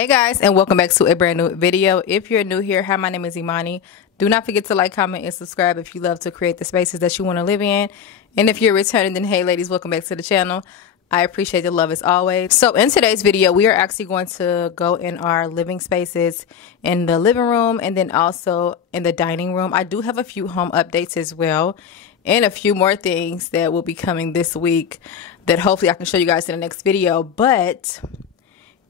Hey guys, and welcome back to a brand new video. If you're new here, hi, my name is Imani. Do not forget to like, comment, and subscribe if you love to create the spaces that you want to live in. And if you're returning, then hey ladies, welcome back to the channel. I appreciate the love as always. So in today's video, we are actually going to go in our living spaces in the living room and then also in the dining room. I do have a few home updates as well and a few more things that will be coming this week that hopefully I can show you guys in the next video. But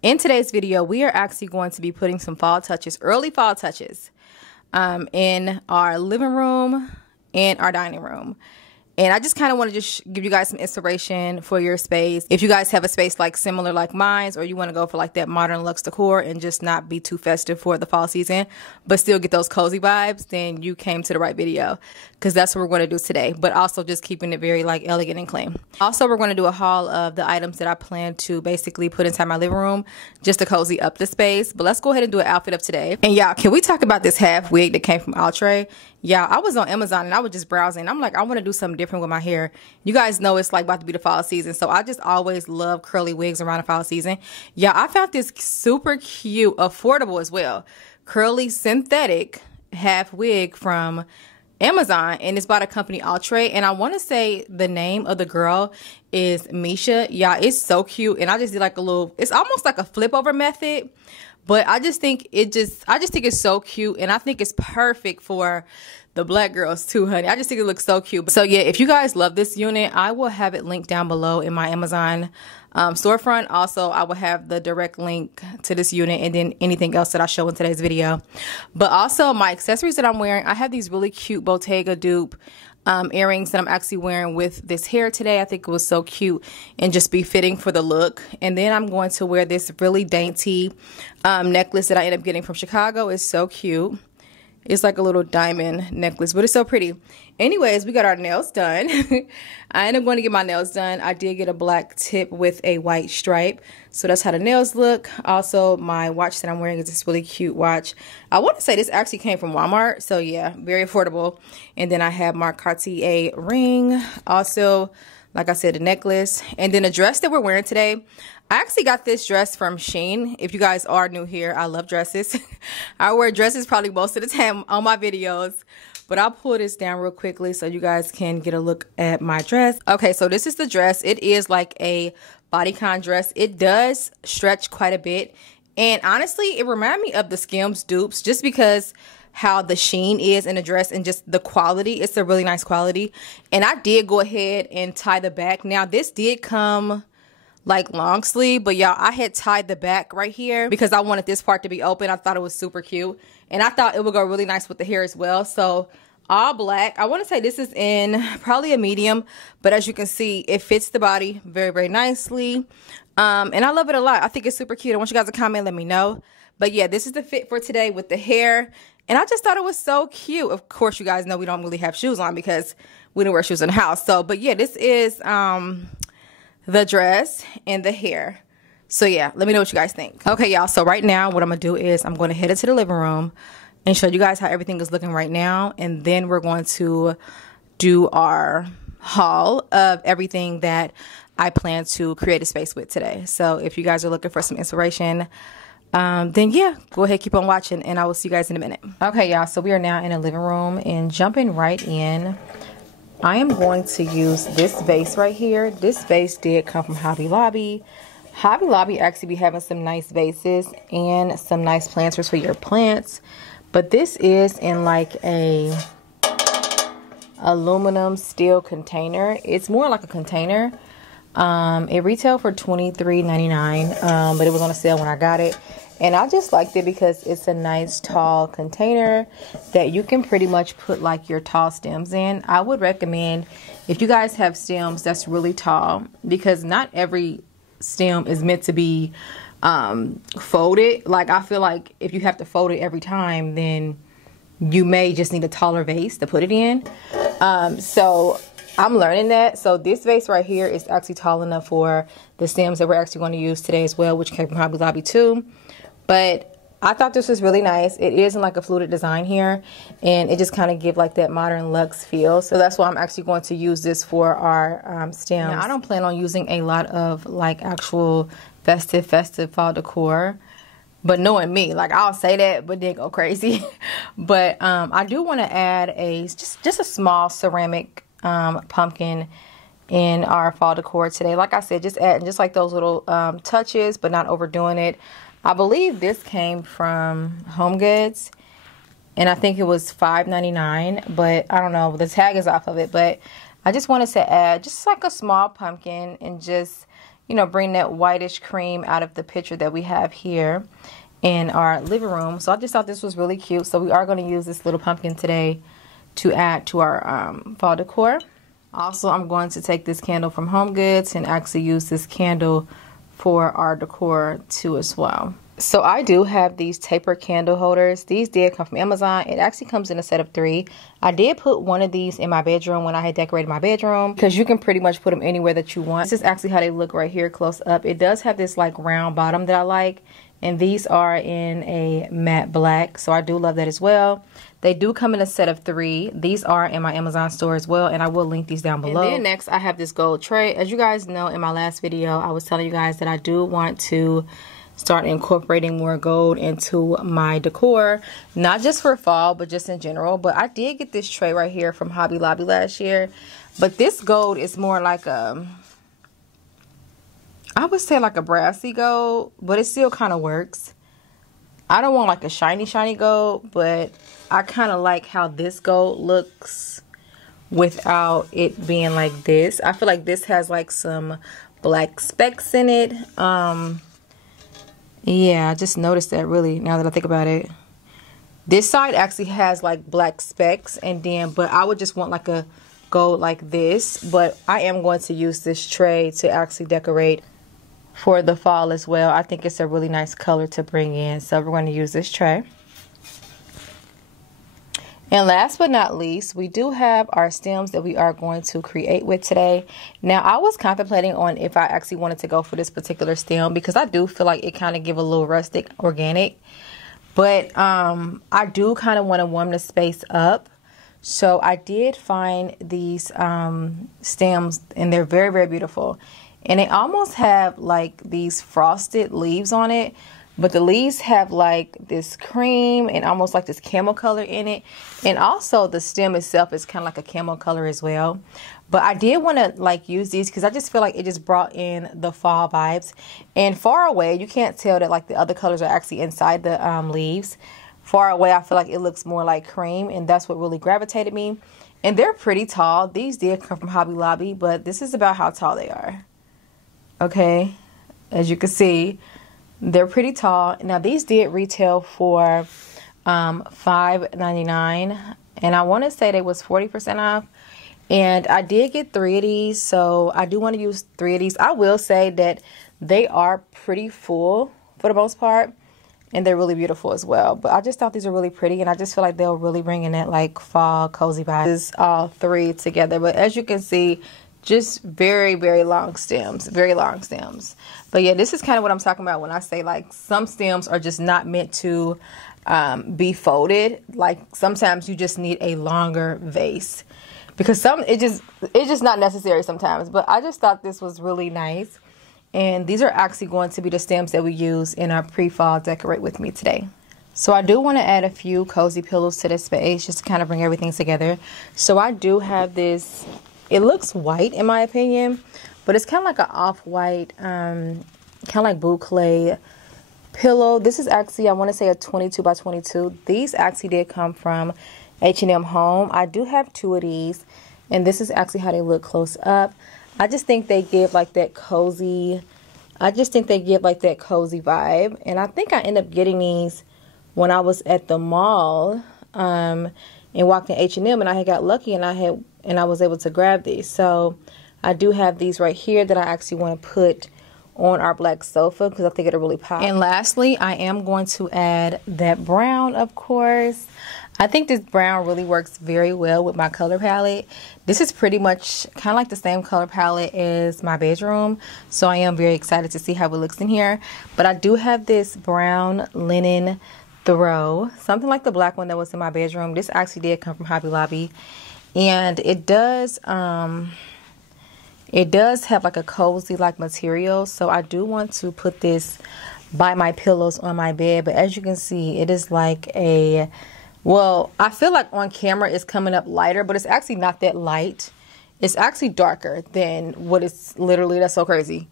in today's video, we are actually going to be putting some fall touches, early fall touches, in our living room and our dining room. And I just kind of want to just give you guys some inspiration for your space. If you guys have a space like similar like mine, or you want to go for like that modern luxe decor and just not be too festive for the fall season, but still get those cozy vibes, then you came to the right video, because that's what we're going to do today. But also just keeping it very like elegant and clean. Also, we're going to do a haul of the items that I plan to basically put inside my living room just to cozy up the space. But let's go ahead and do an outfit of today. And y'all, can we talk about this half wig that came from ITALO? Yeah, I was on Amazon and I was just browsing. I'm like, I want to do something different with my hair. You guys know it's like about to be the fall season, so I just always love curly wigs around the fall season. Yeah, I found this super cute, affordable as well, curly synthetic half wig from Amazon, and it's by the company ITALO. And I want to say the name of the girl is Misha. Yeah, it's so cute, and I just did like a little. It's almost like a flip over method. But I just think it's so cute, and I think it's perfect for the black girls too, honey. I just think it looks so cute. So yeah, if you guys love this unit, I will have it linked down below in my Amazon storefront. Also, I will have the direct link to this unit and then anything else that I show in today's video. But also my accessories that I'm wearing, I have these really cute Bottega dupe earrings that I'm actually wearing with this hair today. I think it was so cute and just be fitting for the look. And then I'm going to wear this really dainty necklace that I ended up getting from Chicago. It's so cute. It's like a little diamond necklace, but it's so pretty. Anyways, we got our nails done. I ended up going to get my nails done. I did get a black tip with a white stripe. So that's how the nails look. Also, my watch that I'm wearing is this really cute watch. I want to say this actually came from Walmart. So yeah, very affordable. And then I have my Cartier ring. Also, like I said, the necklace. And then the dress that we're wearing today, I actually got this dress from Shein. If you guys are new here, I love dresses. I wear dresses probably most of the time on my videos. But I'll pull this down real quickly so you guys can get a look at my dress. Okay, so this is the dress. It is like a bodycon dress. It does stretch quite a bit. And honestly, it reminds me of the Skims dupes just because how the sheen is in the dress and just the quality. It's a really nice quality. And I did go ahead and tie the back. Now, this did come like long sleeve, but y'all, I had tied the back right here because I wanted this part to be open. I thought it was super cute, and I thought it would go really nice with the hair as well. So all black. I want to say this is in probably a medium, but as you can see, it fits the body very, very nicely. And I love it a lot. I think it's super cute. I want you guys to comment, let me know. But yeah, this is the fit for today with the hair. And I just thought it was so cute. Of course, you guys know we don't really have shoes on because we don't wear shoes in the house. So, but yeah, this is the dress and the hair. So yeah, let me know what you guys think. Okay, y'all, so right now what I'm gonna do is I'm gonna head into the living room and show you guys how everything is looking right now, and then we're going to do our haul of everything that I plan to create a space with today. So if you guys are looking for some inspiration, then yeah, go ahead, keep on watching, and I will see you guys in a minute. Okay, y'all, so we are now in the living room, and jumping right in, I am going to use this vase right here. This vase did come from Hobby Lobby. Hobby Lobby actually be having some nice vases and some nice planters for your plants. But this is in like a aluminum steel container. It's more like a container. It retailed for $23.99, but it was on a sale when I got it. And I just liked it because it's a nice tall container that you can pretty much put like your tall stems in. I would recommend if you guys have stems that's really tall, because not every stem is meant to be folded. Like I feel like if you have to fold it every time, then you may just need a taller vase to put it in. So I'm learning that. So this vase right here is actually tall enough for the stems that we're actually going to use today as well, which came from Hobby Lobby too. But I thought this was really nice. It is in like a fluted design here, and it just kind of give like that modern luxe feel. So that's why I'm actually going to use this for our stems. Now, I don't plan on using a lot of like actual festive fall decor. But knowing me, like, I'll say that but then go crazy. But I do want to add a just a small ceramic pumpkin in our fall decor today. Like I said, just adding just like those little touches, but not overdoing it. I believe this came from HomeGoods, and I think it was $5.99, but I don't know, the tag is off of it. But I just wanted to add just like a small pumpkin and just, you know, bring that whitish cream out of the picture that we have here in our living room. So I just thought this was really cute. So we are going to use this little pumpkin today to add to our fall decor. Also, I'm going to take this candle from HomeGoods and actually use this candle for our decor too as well. So I do have these taper candle holders. These did come from Amazon. It actually comes in a set of 3. I did put one of these in my bedroom when I had decorated my bedroom, because you can pretty much put them anywhere that you want. This is actually how they look right here close up. It does have this like round bottom that I like, and these are in a matte black, so I do love that as well. They do come in a set of 3. These are in my Amazon store as well, and I will link these down below. And then next I have this gold tray. As you guys know, in my last video I was telling you guys that I do want to start incorporating more gold into my decor, not just for fall but just in general. But I did get this tray right here from Hobby Lobby last year, but this gold is more like a, I would say like a brassy gold, but it still kind of works. I don't want like a shiny gold, but I kind of like how this gold looks without it being like this. I feel like this has like some black specks in it. Yeah, I just noticed that really now that I think about it. This side actually has like black specks, and then but I would just want like a gold like this. But I am going to use this tray to actually decorate for the fall as well. I think it's a really nice color to bring in, so we're going to use this tray. And last but not least, we do have our stems that we are going to create with today. Now, I was contemplating on if I actually wanted to go for this particular stem, because I do feel like it kind of give a little rustic organic. But I do kind of want to warm the space up. So I did find these stems, and they're very, very beautiful. And they almost have like these frosted leaves on it, but the leaves have like this cream and almost like this camel color in it. And also the stem itself is kind of like a camel color as well. But I did want to like use these because I just feel like it just brought in the fall vibes. And far away, you can't tell that like the other colors are actually inside the leaves. Far away, I feel like it looks more like cream, and that's what really gravitated me. And they're pretty tall. These did come from Hobby Lobby, but this is about how tall they are. Okay, as you can see, they're pretty tall. Now these did retail for $5.99, and I want to say they was 40% off. And I did get 3 of these, so I do want to use 3 of these. I will say that they are pretty full for the most part, and they're really beautiful as well. But I just thought these are really pretty, and I just feel like they'll really bring in that like fall cozy vibe. This is all 3 together, but as you can see, just very, very long stems, very long stems. But yeah, this is kind of what I'm talking about when I say like some stems are just not meant to be folded. Like sometimes you just need a longer vase, because it's just not necessary sometimes. But I just thought this was really nice, and these are actually going to be the stems that we use in our pre-fall decorate with me today. So I do want to add a few cozy pillows to this space just to kind of bring everything together. So I do have this. It looks white in my opinion, but it's kind of like an off-white, kind of like boucle pillow. This is actually, I want to say a 22 by 22. These actually did come from H&M Home. I do have 2 of these, and this is actually how they look close up. I just think they give like that cozy, vibe. And I think I ended up getting these when I was at the mall, and walked in H&M, and I had got lucky, and I was able to grab these. So I do have these right here that I actually want to put on our black sofa because I think it'll really pop. And lastly, I am going to add that brown, of course. I think this brown really works very well with my color palette. This is pretty much kind of like the same color palette as my bedroom, so I am very excited to see how it looks in here. But I do have this brown linen throw, something like the black one that was in my bedroom. This actually did come from Hobby Lobby, and it does have like a cozy like material. So I do want to put this by my pillows on my bed. But as you can see, it is like a, well, I feel like on camera it's coming up lighter, but it's actually not that light. It's actually darker than what it's literally. That's so crazy.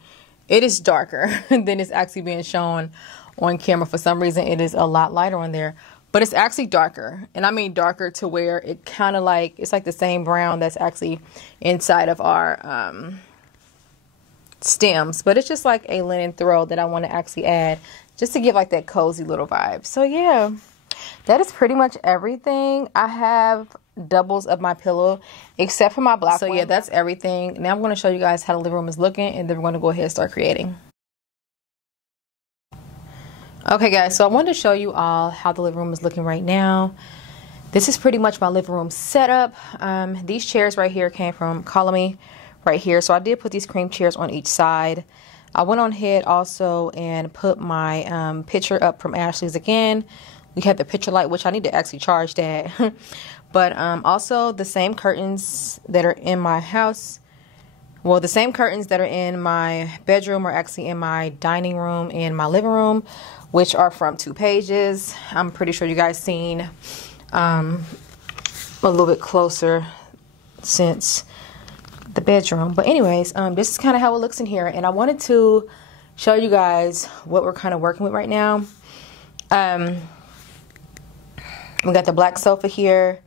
It is darker than it's actually being shown on camera. For some reason, it is a lot lighter on there. But it's actually darker. And I mean darker to where it kind of like, it's like the same brown that's actually inside of our stems. But it's just like a linen throw that I want to actually add just to give like that cozy little vibe. So yeah, that is pretty much everything. I have doubles of my pillow except for my black one. So yeah, that's everything. Now I'm going to show you guys how the living room is looking, and then we're going to go ahead and start creating. Okay guys, so I wanted to show you all how the living room is looking right now. This is pretty much my living room setup. These chairs right here came from Colony right here. So I did put these cream chairs on each side. I went on ahead also and put my picture up from Ashley's again. We have the picture light, which I need to actually charge that. But also the same curtains that are in my house. Well, the same curtains that are in my bedroom are actually in my dining room and my living room, which are from 2 Pages. I'm pretty sure you guys seen a little bit closer since the bedroom. But anyways, this is kind of how it looks in here. And I wanted to show you guys what we're kind of working with right now. We got the black sofa here.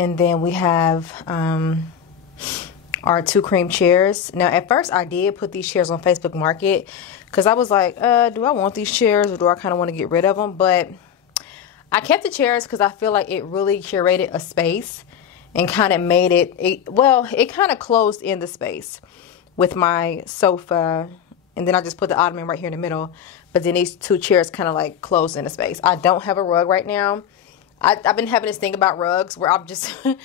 And then we have our 2 cream chairs. Now, at first, I did put these chairs on Facebook Market because I was like, do I want these chairs or do I kind of want to get rid of them? But I kept the chairs because I feel like it really curated a space and kind of made it, well, it kind of closed in the space with my sofa. And then I just put the ottoman right here in the middle. But then these 2 chairs kind of like closed in the space. I don't have a rug right now. I've been having this thing about rugs where I'm just, I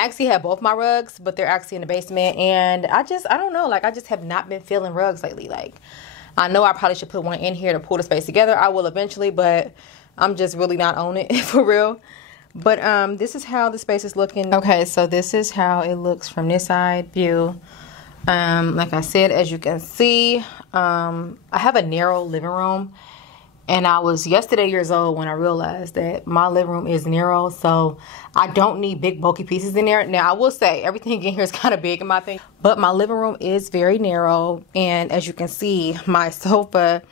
actually have both my rugs, but they're actually in the basement. And I don't know, like I just have not been feeling rugs lately. Like I know I probably should put one in here to pull the space together. I will eventually, but I'm just really not on it for real. But this is how the space is looking. Okay, so this is how it looks from this side view. Like I said, as you can see, I have a narrow living room. And I was yesterday years old when I realized that my living room is narrow. So I don't need big bulky pieces in there. Now I will say everything in here is kind of big in my opinion. But my living room is very narrow. And as you can see, my sofa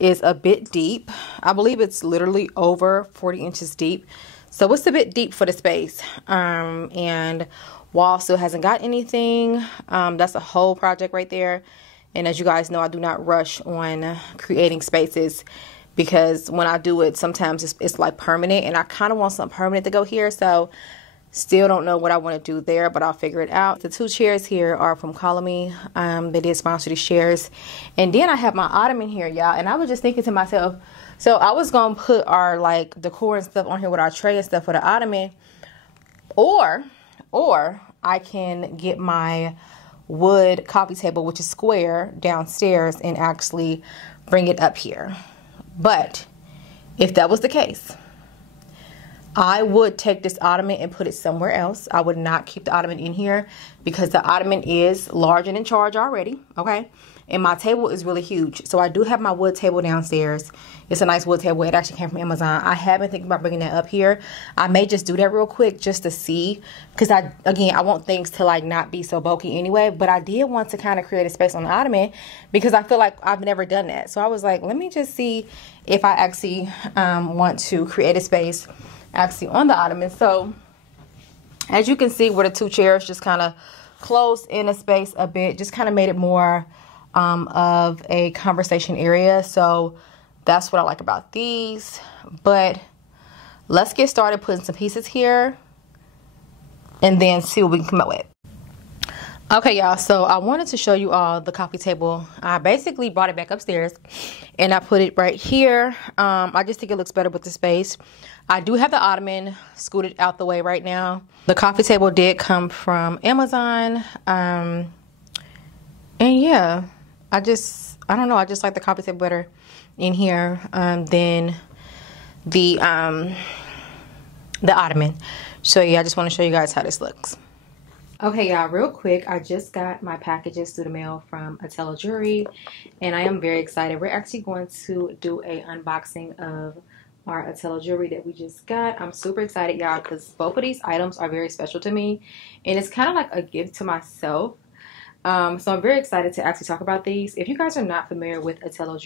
is a bit deep. I believe it's literally over 40 inches deep. So it's a bit deep for the space. And wall still hasn't got anything. That's a whole project right there. And as you guys know, I do not rush on creating spaces, because when I do it, sometimes it's like permanent, and I kind of want something permanent to go here. So still don't know what I want to do there, but I'll figure it out. The 2 chairs here are from Colony. They did sponsor these chairs. And then I have my ottoman here, y'all. And I was just thinking to myself, so I was going to put our like decor and stuff on here with our tray and stuff for the ottoman. Or I can get my wood coffee table, which is square, downstairs and actually bring it up here. But if that was the case, I would take this ottoman and put it somewhere else. I would not keep the ottoman in here because the ottoman is large and in charge already, okay? And my table is really huge. So I do have my wood table downstairs. It's a nice wood table. It actually came from Amazon. I have been thinking about bringing that up here. I may just do that real quick just to see. Because, again, I want things to, like, not be so bulky anyway. But I did want to kind of create a space on the ottoman because I feel like I've never done that. So I was like, let me just see if I actually want to create a space actually on the ottoman. So, as you can see, where the 2 chairs just kind of closed in a space a bit. Just kind of made it more of a conversation area. So that's what I like about these. But let's get started putting some pieces here and then see what we can come up with. Okay, y'all, so I wanted to show you all the coffee table. I basically brought it back upstairs and I put it right here. I just think it looks better with the space. I do have the ottoman scooted out the way right now. The coffee table did come from Amazon. And yeah, I don't know, I just like the coffee table better in here than the ottoman. So yeah, I just want to show you guys how this looks. Okay, y'all, real quick, I just got my packages through the mail from ITALO Jewelry, and I am very excited. We're actually going to do a unboxing of our ITALO Jewelry that we just got. I'm super excited, y'all, because both of these items are very special to me, and it's kind of like a gift to myself. So I'm very excited to actually talk about these. If you guys are not familiar with ITALO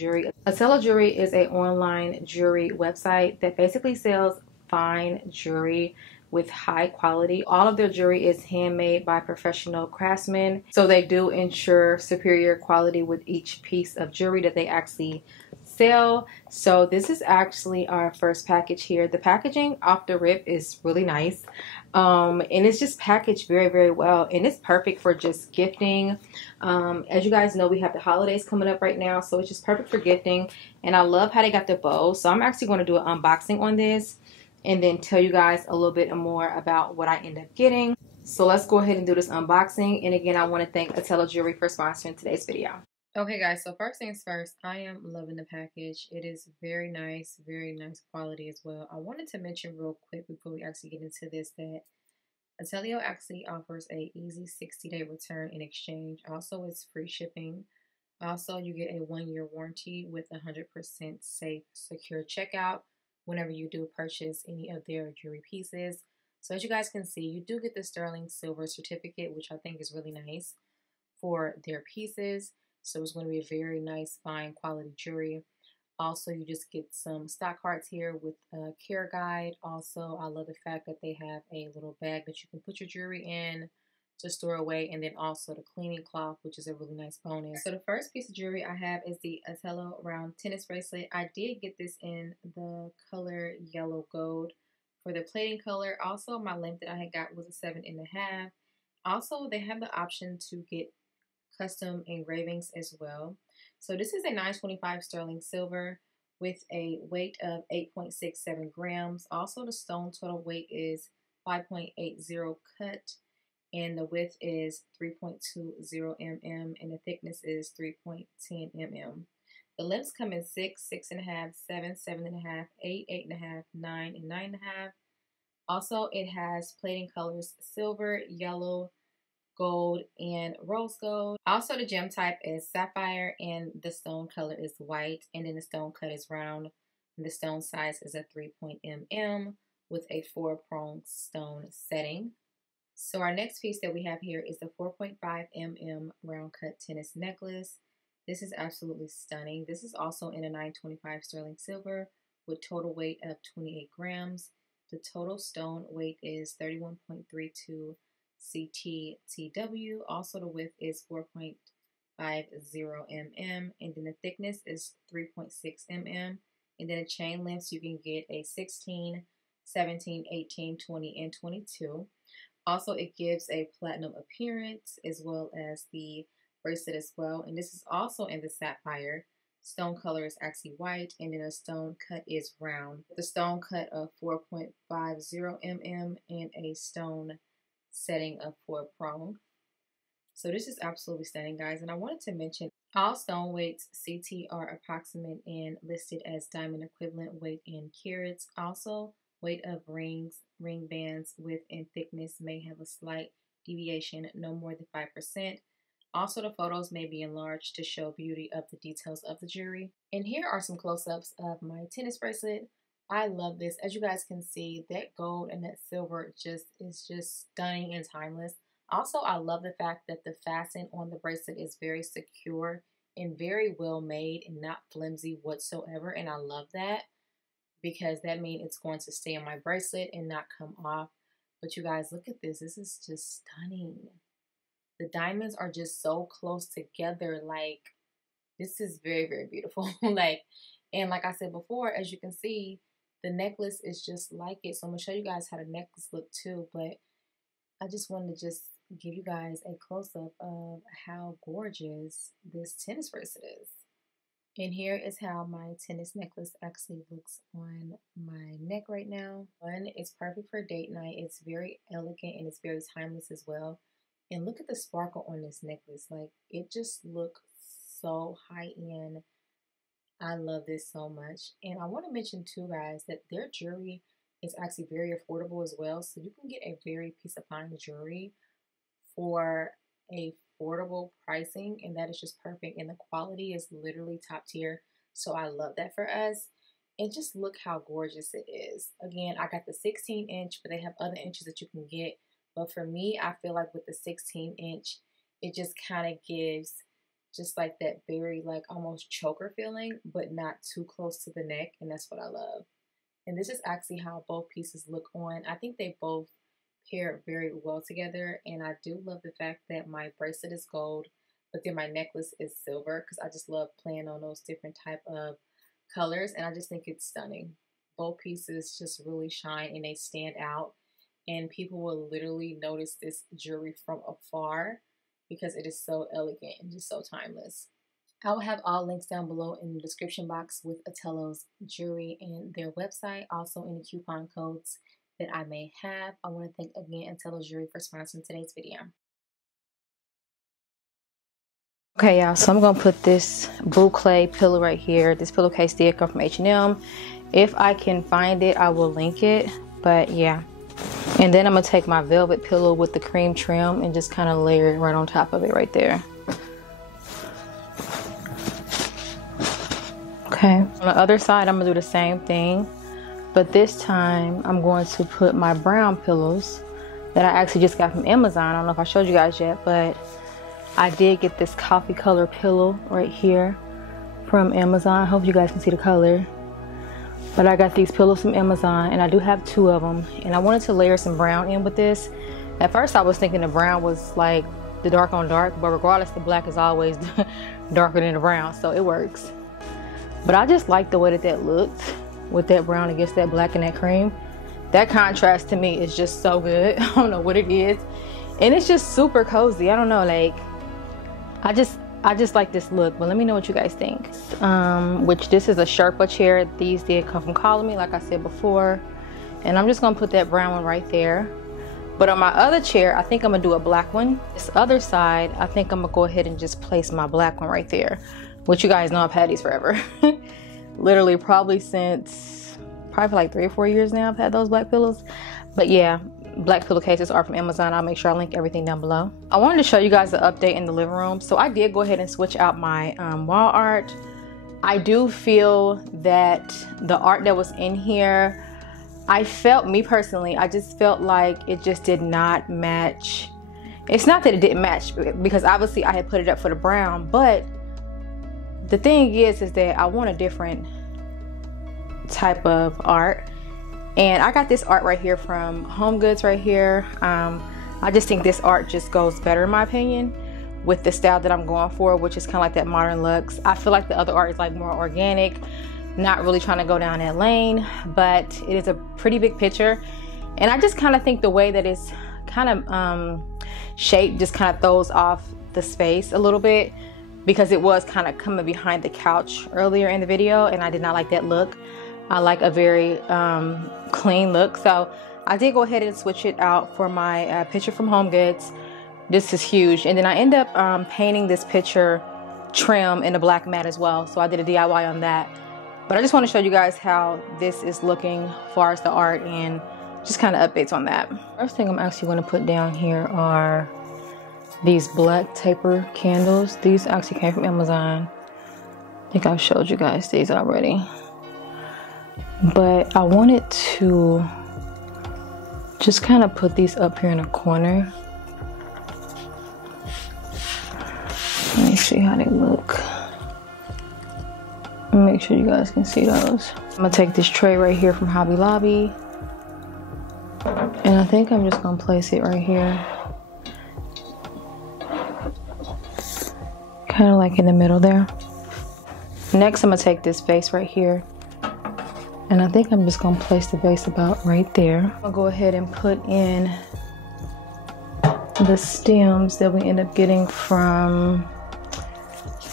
Jewelry is an online jewelry website that basically sells fine jewelry with high quality. All of their jewelry is handmade by professional craftsmen, so they do ensure superior quality with each piece of jewelry that they actually sale. So this is actually our first package here. The packaging off the rip is really nice, and it's just packaged very, very well, and it's perfect for just gifting. As you guys know, we have the holidays coming up right now, so it's just perfect for gifting. And I love how they got the bow. So I'm actually going to do an unboxing on this and then tell you guys a little bit more about what I end up getting. So let's go ahead and do this unboxing. And again, I want to thank ITALO Jewelry for sponsoring today's video. Okay, guys, so first things first, I am loving the package. It is very nice quality as well. I wanted to mention real quick before we actually get into this that ITALO actually offers a easy 60-day return in exchange. Also, it's free shipping. Also, you get a 1-year warranty with 100% safe, secure checkout whenever you do purchase any of their jewelry pieces. So as you guys can see, you do get the sterling silver certificate, which I think is really nice for their pieces. So it's going to be a very nice, fine quality jewelry. Also, you just get some stock cards here with a care guide. Also, I love the fact that they have a little bag that you can put your jewelry in to store away, and then also the cleaning cloth, which is a really nice bonus. So the first piece of jewelry I have is the ITALO round tennis bracelet. I did get this in the color yellow gold for the plating color. Also, my length that I had got was a 7.5. Also, they have the option to get custom engravings as well. So this is a 925 sterling silver with a weight of 8.67 grams. Also, the stone total weight is 5.80 cut, and the width is 3.20 mm, and the thickness is 3.10 mm. The lengths come in 6, 6.5, 7, 7.5, 8, 8.5, 9, and 9.5. Also, it has plating colors silver, yellow, gold, and rose gold. Also, the gem type is sapphire, and the stone color is white, and then the stone cut is round, and the stone size is a 3.mm with a 4-pronged stone setting. So our next piece that we have here is the 4.5mm round cut tennis necklace. This is absolutely stunning. This is also in a 925 sterling silver with total weight of 28 grams. The total stone weight is 31.32 CTTW. Also, the width is 4.50 mm, and then the thickness is 3.6 mm. And then the chain lengths, you can get a 16, 17, 18, 20, and 22. Also, it gives a platinum appearance as well as the bracelet as well. And this is also in the sapphire. Stone color is actually white, and then the stone cut is round. The stone cut of 4.50 mm and a stone setting of 4-pronged. So this is absolutely stunning, guys. And I wanted to mention all stone weights CT are approximate and listed as diamond equivalent weight in carats. Also, weight of rings, ring bands, width and thickness may have a slight deviation, no more than 5%. Also, the photos may be enlarged to show beauty of the details of the jewelry. And here are some close-ups of my tennis bracelet. I love this. As you guys can see, that gold and that silver is just stunning and timeless. Also, I love the fact that the fasten on the bracelet is very secure and very well made and not flimsy whatsoever. And I love that because that means it's going to stay on my bracelet and not come off. But you guys, look at this. This is just stunning. The diamonds are just so close together. Like, this is very, very beautiful. And like I said before, as you can see, the necklace is just like it. So I'm going to show you guys how the necklace look too. But I just wanted to just give you guys a close-up of how gorgeous this tennis bracelet is. And here is how my tennis necklace actually looks on my neck right now. One, it's perfect for date night. It's very elegant and it's very timeless as well. And look at the sparkle on this necklace. Like, it just looks so high-end. I love this so much. And I want to mention too, guys, that their jewelry is actually very affordable as well. So you can get a very piece of fine jewelry for affordable pricing, and that is just perfect. And the quality is literally top tier, so I love that for us. And just look how gorgeous it is. Again, I got the 16-inch, but they have other inches that you can get. But for me, I feel like with the 16-inch, it just kind of gives just like that very like almost choker feeling, but not too close to the neck. And that's what I love. And this is actually how both pieces look on. I think they both pair very well together. And I do love the fact that my bracelet is gold, but then my necklace is silver, because I just love playing on those different type of colors. And I just think it's stunning. Both pieces just really shine and they stand out. And people will literally notice this jewelry from afar because it is so elegant and just so timeless. I will have all links down below in the description box with ITALO's jewelry and their website, also any coupon codes that I may have. I want to thank again ITALO's jewelry for sponsoring today's video. Okay, y'all, so I'm going to put this boucle pillow right here. This pillowcase did come from H&M. If I can find it, I will link it, but yeah. And then I'm going to take my velvet pillow with the cream trim and just kind of layer it right on top of it right there. Okay, on the other side, I'm going to do the same thing. But this time, I'm going to put my brown pillows that I actually just got from Amazon. I don't know if I showed you guys yet, but I did get this coffee color pillow right here from Amazon. I hope you guys can see the color. But I got these pillows from Amazon, and I do have 2 of them. And I wanted to layer some brown in with this. At first, I was thinking the brown was like the dark on dark, but regardless, the black is always darker than the brown, so it works. But I just like the way that looked with that brown against that black and that cream. That contrast to me is just so good. I don't know what it is. And it's just super cozy. I don't know, like, I just like this look, but let me know what you guys think. Which this is a Sherpa chair. These did come from Call Me, like I said before. And I'm just gonna put that brown one right there. But on my other chair, I think I'm gonna do a black one. This other side, I think I'm gonna go ahead and just place my black one right there. Which you guys know I've had these forever. Literally probably since, for like 3 or 4 years now I've had those black pillows. But yeah, black pillowcases are from Amazon. I'll make sure I link everything down below. I wanted to show you guys the update in the living room. So I did go ahead and switch out my wall art. I do feel that the art that was in here, me personally, I just felt like it just did not match. It's not that it didn't match, because obviously I had put it up for the brown, but the thing is that I want a different type of art. And I got this art right here from HomeGoods right here. I just think this art just goes better, in my opinion, with the style that I'm going for, which is kind of like that modern luxe. I feel like the other art is like more organic, not really trying to go down that lane, but it is a pretty big picture. And I just kind of think the way that it's kind of shaped just kind of throws off the space a little bit, because it was kind of coming behind the couch earlier in the video, and I did not like that look. I like a very clean look. So I did go ahead and switch it out for my picture from HomeGoods. This is huge. And then I end up painting this picture trim in a black matte as well. So I did a DIY on that. But I just want to show you guys how this is looking as far as the art and just kind of updates on that. First thing I'm actually going to put down here are these black taper candles. These actually came from Amazon. I think I've showed you guys these already. But I wanted to just kind of put these up here in a corner. Let me see how they look. Make sure you guys can see those. I'm gonna take this tray right here from Hobby Lobby, and I think I'm just gonna place it right here, kind of like in the middle there. Next, I'm gonna take this vase right here, and I think I'm just gonna place the vase about right there. I'll go ahead and put in the stems that we end up getting from,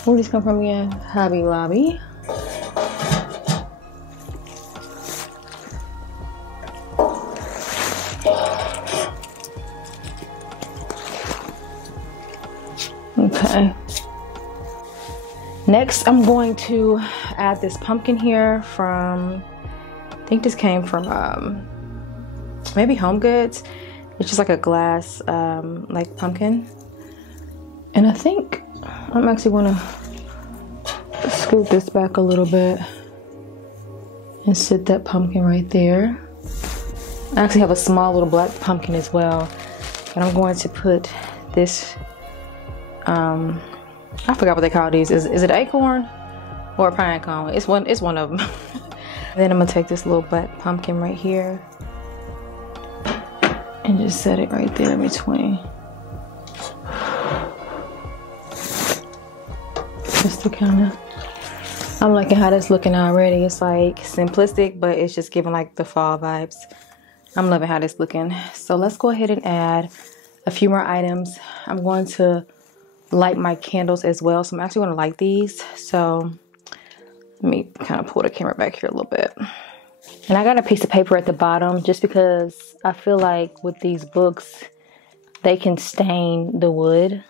where did these come from again? Hobby Lobby. Okay. Next, I'm going to add this pumpkin here from, I think this came from maybe HomeGoods. It's just like a glass, like pumpkin. And I think I'm actually gonna scoot this back a little bit and sit that pumpkin right there. I actually have a small little black pumpkin as well. But I'm going to put this, I forgot what they call these. Is it acorn or a pine cone? It's one of them. Then I'm gonna take this little black pumpkin right here and just set it right there in between. Just to kind of, I'm liking how that's looking already. It's like simplistic, but it's just giving like the fall vibes. I'm loving how that's looking. So let's go ahead and add a few more items. I'm going to light my candles as well. So I'm actually going to light these. So let me kind of pull the camera back here a little bit. And I got a piece of paper at the bottom just because I feel like with these books, they can stain the wood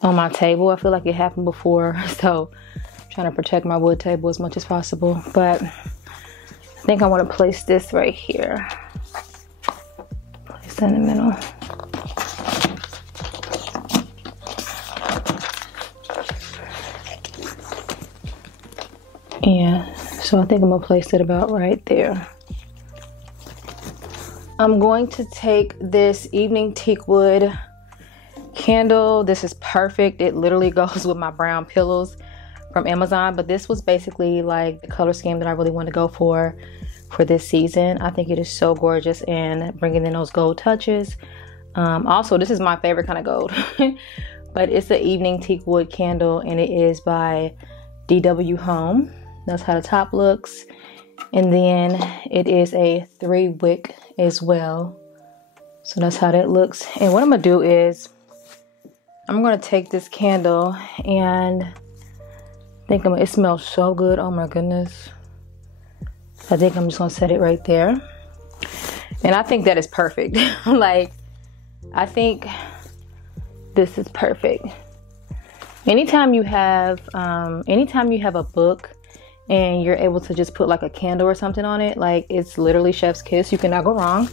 on my table. I feel like it happened before. So I'm trying to protect my wood table as much as possible. But I think I want to place this right here. Place that in the middle. Yeah, so I think I'm gonna place it about right there. I'm going to take this evening teak wood candle. This is perfect. It literally goes with my brown pillows from Amazon, but this was basically like the color scheme that I really wanted to go for this season. I think it is so gorgeous and bringing in those gold touches. Also, this is my favorite kind of gold, but it's the evening teak wood candle and it is by DW Home. That's how the top looks. And then it is a 3-wick as well. So that's how that looks. And what I'm gonna do is I'm gonna take this candle and it smells so good. Oh my goodness. I think I'm just gonna set it right there. And I think that is perfect. Like, I think this is perfect. Anytime you have a book and you're able to just put like a candle or something on it, like it's literally chef's kiss. You cannot go wrong.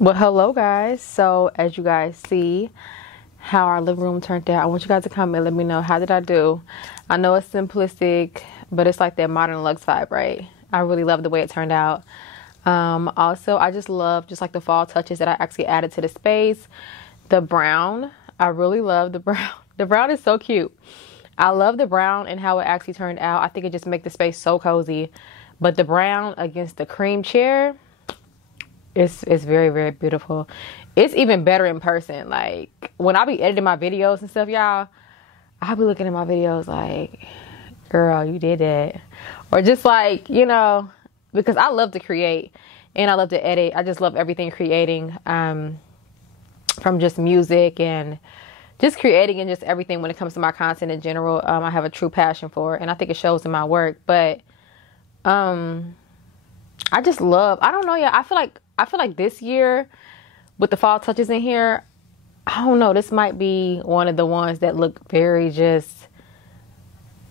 Well, hello guys. So as you guys see how our living room turned out, I want you guys to comment, let me know, how did I do? I know it's simplistic, but it's like that modern luxe vibe, right? I really love the way it turned out. Also, I just love just like the fall touches that I actually added to the space. The brown, I really love the brown. The brown is so cute. I love the brown and how it actually turned out. I think it just makes the space so cozy. But the brown against the cream chair, it's very, very beautiful. It's even better in person. Like when I be editing my videos and stuff, y'all, I'll be looking at my videos like, girl, you did that. Or just like, you know, because I love to create and I love to edit. I just love everything creating, from just music and just creating and just everything when it comes to my content in general. I have a true passion for it and I think it shows in my work. But I just love, I don't know, yeah, I feel like this year with the fall touches in here, I don't know, this might be one of the ones that look very just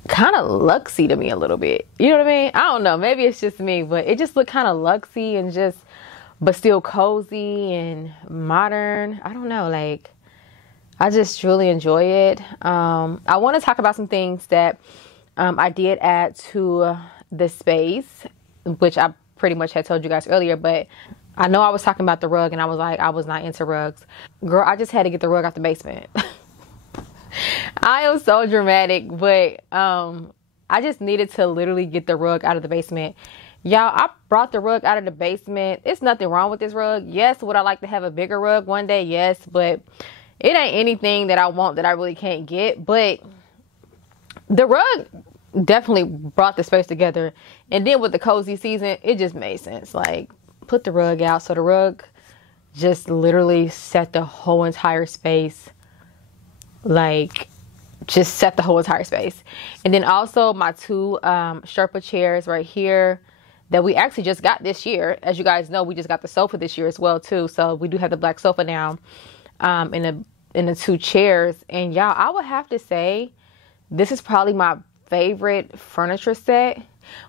kind of luxy to me a little bit. You know what I mean? I don't know, maybe it's just me, but it just looked kind of luxy and just, but still cozy and modern. I don't know, like, I just truly enjoy it. I want to talk about some things that I did add to the space, which I pretty much had told you guys earlier, but I know I was talking about the rug and I was like, I was not into rugs. Girl, I just had to get the rug out the basement. I am so dramatic, but I just needed to literally get the rug out of the basement. Y'all, I brought the rug out of the basement. There's nothing wrong with this rug. Yes, would I like to have a bigger rug one day? Yes, but it ain't anything that I want that I really can't get. But the rug definitely brought the space together. And then with the cozy season, it just made sense. Like, put the rug out. So the rug just literally set the whole entire space. Like, just set the whole entire space. And then also my two Sherpa chairs right here that we actually just got this year. As you guys know, we just got the sofa this year as well too. So we do have the black sofa now in the two chairs. And y'all, I would have to say this is probably my favorite furniture set.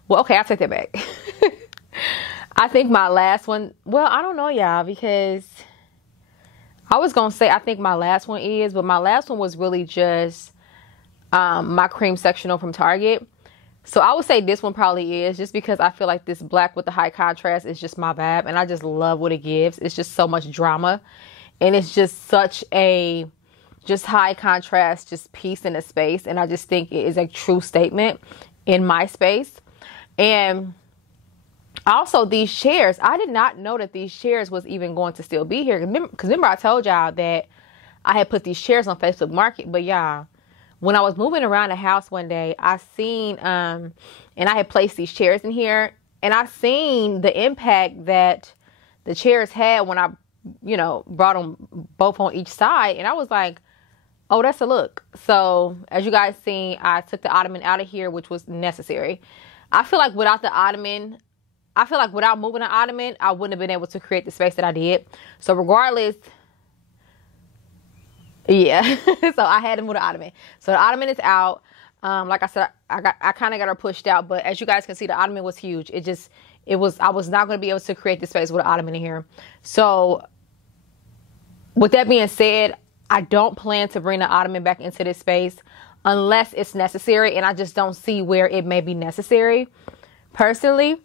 Well, okay, I'll take that back. I think my last one, well, I don't know, y'all, because I was going to say I think my last one is, but my last one was really just my cream sectional from Target. So I would say this one probably is, just because I feel like this black with the high contrast is just my vibe. And I just love what it gives. It's just so much drama. And it's just such a just high contrast, just piece in a space. And I just think it is a true statement in my space. And also these chairs, I did not know that these chairs was even going to still be here. Because remember I told y'all that I had put these chairs on Facebook Market. But y'all, when I was moving around the house one day, I seen, and I had placed these chairs in here. And I seen the impact that the chairs had when I, you know, brought them both on each side. And I was like, oh, that's a look. So as you guys seen, I took the ottoman out of here, which was necessary. I feel like without the ottoman, without moving the ottoman, I wouldn't have been able to create the space that I did. So regardless, yeah. So I had to move the ottoman. So the ottoman is out. Like I said, I kind of got her pushed out, but as you guys can see, the ottoman was huge. I was not going to be able to create the space with an ottoman in here. So with that being said, I don't plan to bring the ottoman back into this space unless it's necessary. And I just don't see where it may be necessary personally.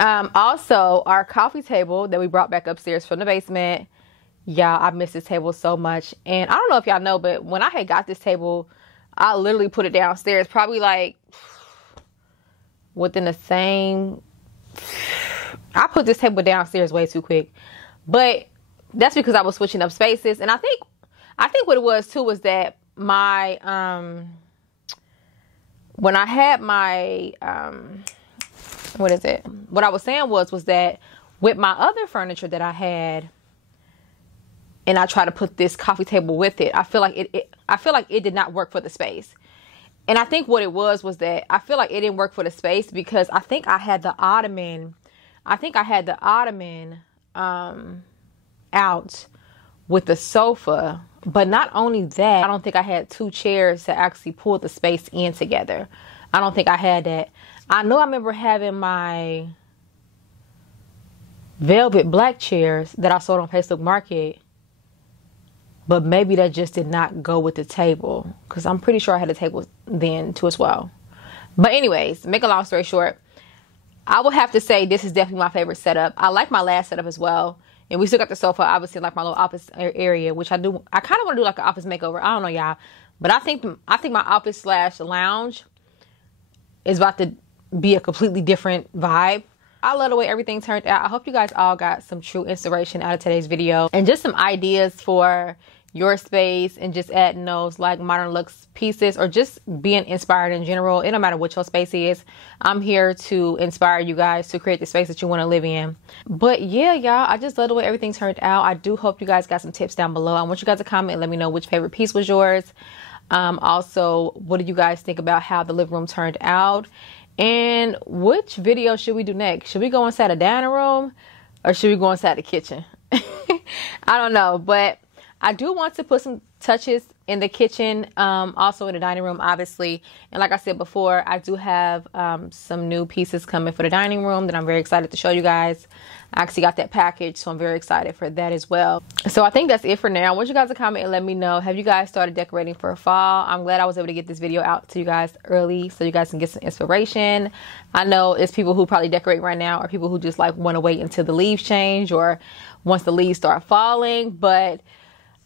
Also our coffee table that we brought back upstairs from the basement. Yeah, I miss this table so much. And I don't know if y'all know, but when I had got this table, I literally put it downstairs, probably like within the same, I put this table downstairs way too quick. But that's because I was switching up spaces. And I think what it was too was that my, when I had my, what I was saying was that with my other furniture that I had, and I tried to put this coffee table with it, I feel like it did not work for the space. And I think what it was that I feel like it didn't work for the space because I think I had the ottoman out with the sofa. But not only that, I don't think I had two chairs to actually pull the space in together. I don't think I had that. I know I remember having my velvet black chairs that I sold on Facebook Market, but maybe that just did not go with the table, because I'm pretty sure I had a table then too as well. But anyways, make a long story short, I would have to say this is definitely my favorite setup. I like my last setup as well. And we still got the sofa, obviously, like my little office area, which I do. I kind of want to do like an office makeover. I don't know, y'all. But I think my office / lounge is about to be a completely different vibe. I love the way everything turned out. I hope you guys all got some true inspiration out of today's video. And just some ideas for your space, and just adding those like modern luxe pieces, or just being inspired in general. It don't matter what your space is. I'm here to inspire you guys to create the space that you want to live in. But yeah, y'all, I just love the way everything turned out. I do hope you guys got some tips down below. I want you guys to comment and let me know which favorite piece was yours. Also, what do you guys think about how the living room turned out? And which video should we do next? Should we go inside the dining room, or should we go inside the kitchen? I don't know, but I do want to put some touches in the kitchen, also in the dining room, obviously. And like I said before, I do have some new pieces coming for the dining room that I'm very excited to show you guys. I actually got that package, so I'm very excited for that as well. So I think that's it for now. I want you guys to comment and let me know, have you guys started decorating for fall? I'm glad I was able to get this video out to you guys early so you guys can get some inspiration. I know it's people who probably decorate right now, or people who just like want to wait until the leaves change, or once the leaves start falling. But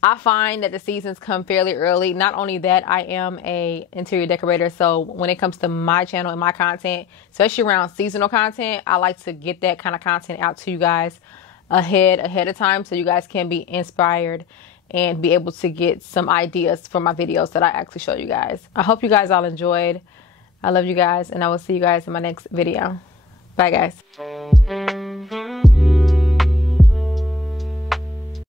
I find that the seasons come fairly early. Not only that, I am a interior decorator, so when it comes to my channel and my content, especially around seasonal content, I like to get that kind of content out to you guys ahead of time, so you guys can be inspired and be able to get some ideas for my videos that I actually show you guys. I hope you guys all enjoyed. I love you guys, and I will see you guys in my next video. Bye, guys.